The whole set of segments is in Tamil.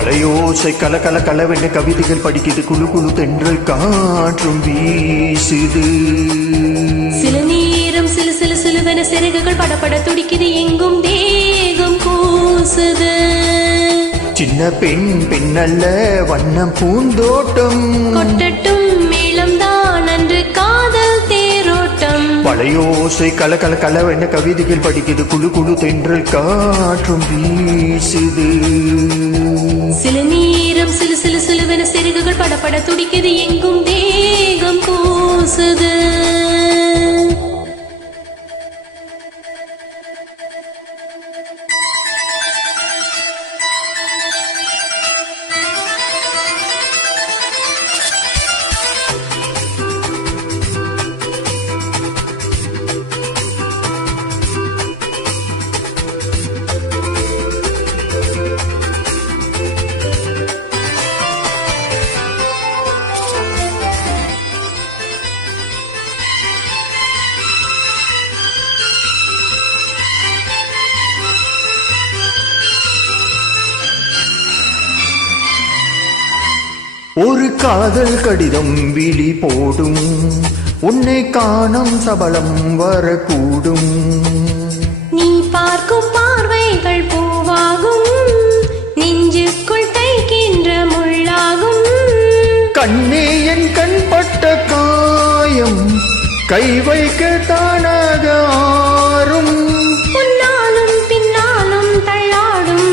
வளையோசை கல கல கலவென கவிதைகள் படிக்குது, குழு குழு தென்றல் காற்றும் வீசுது. சில நேரம் சிலு சிலு சிலுவென சிறகுகள் படப்பட துடிக்குது, எங்கும் தேகம் கூசுது. சின்ன பெண் பெண்ணல்ல வண்ணம் பூந்தோட்டம், கொட்டட்டும் மேளம் தான் அன்று காதல் தேரோட்டம். வளையோசை கல கல கலவென கவிதைகள் படிக்குது, குழு குழு தென்றல் காற்றும் வீசுது. சில நேரம் சிலு சிலு சிலுவென சிறகுகள் படப்பட துடிக்குது, எங்கும் தேகம் கூசுது. ஒரு காதல் கடிதம் விழி போடும், உன்னை காணும் சபலம் வரக்கூடும். நீ பார்க்கும் பார்வைகள் பூவாகும், நெஞ்சுக்குள் தைக்கின்ற முள்ளாகும். கண்ணே என் கண் பட்ட காயம் கை வைக்க தானாக ஆறும். முன்னாலும் பின்னாலும் தள்ளாடும்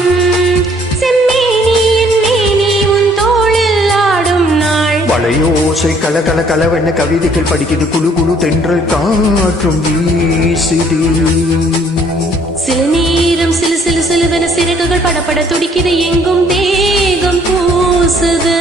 செம்மேனி என் மேனி உன் தோளில் ஆடும் நாள். வளையோசை கல கல கலவென கவிதைகள் படிக்குது, குழு குழு தென்றல் காற்றும் வீசுது. சில நேரம் சிலு சிலு சிலுவென சிறகுகள் படப்பட துடிக்குது, எங்கும் தேகம் கூசுது.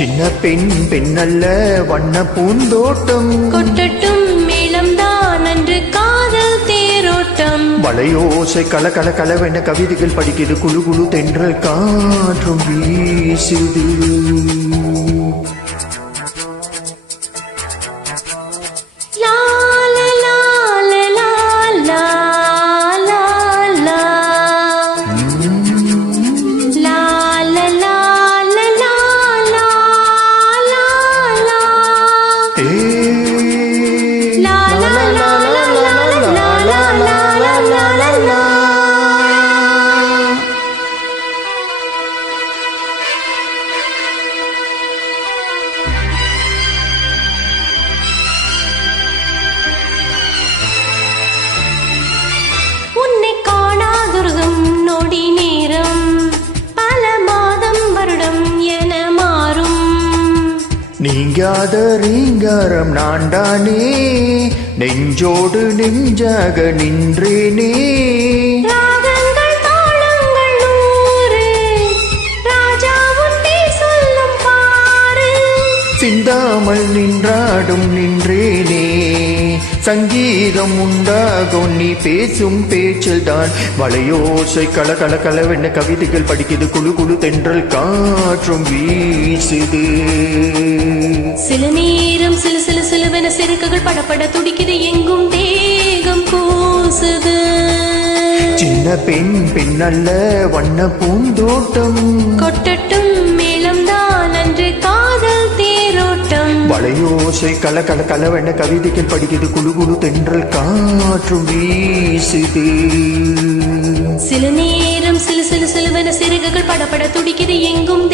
சின்ன பெண் பெண்ணல்ல வண்ண பூந்தோட்டம், கொட்டட்டும் மேளம் தான் அன்று காதல் தேரோட்டம். வளையோசை கல கல கலவென கவிதைகள் படிக்குது, குழு குழு தென்றல் காற்றும் வீசுது. லா லா லா லா லா லா லா லா. லா லா லா லா லா லா லா லா. ஏ லா லா லா லா லா லா லா லா லா லா லா. உன்னை காணாதுருகும் நொடி நேரம் பல மாதம் வருடம் என மாறும். நீங்காத ரீங்காரம் நான்தானே, நெஞ்சோடு நெஞ்சாக நின்றேனே. ராகங்கள் தாளங்கள் நூறு, ராஜா உன் பேர் சொல்லும் பாரு. சிந்தாமல் நின்றாடும் நின்றேனே, சங்கீதம் உண்டாகும் நீ பேசும் பேச்சில் தான். வளையோசை கல கல கலவென கவிதைகள் படிக்குது, குழு குழு தென்றல் காற்றும் வீசுது. சில நேரம் சிலு சிலு சிலுவென சிறுக்குகள் படப்பட துடிக்குது, எங்கும் தேகம் கூசுது. சின்ன பெண் பெண்ணல்ல வண்ண பூந்தோட்டம், கொட்டட்டும் மேளம் தான் அன்று காதல் தேரோட்டம். வளையோசை கல கல கலவென கவிதைகள் படிக்குது, குழு குழு தென்றல் காற்றும் வீசுது. சில நேரம் சிலு சிலு சிலுவென சிறுகுகள் படப்பட துடிக்குது, எங்கும்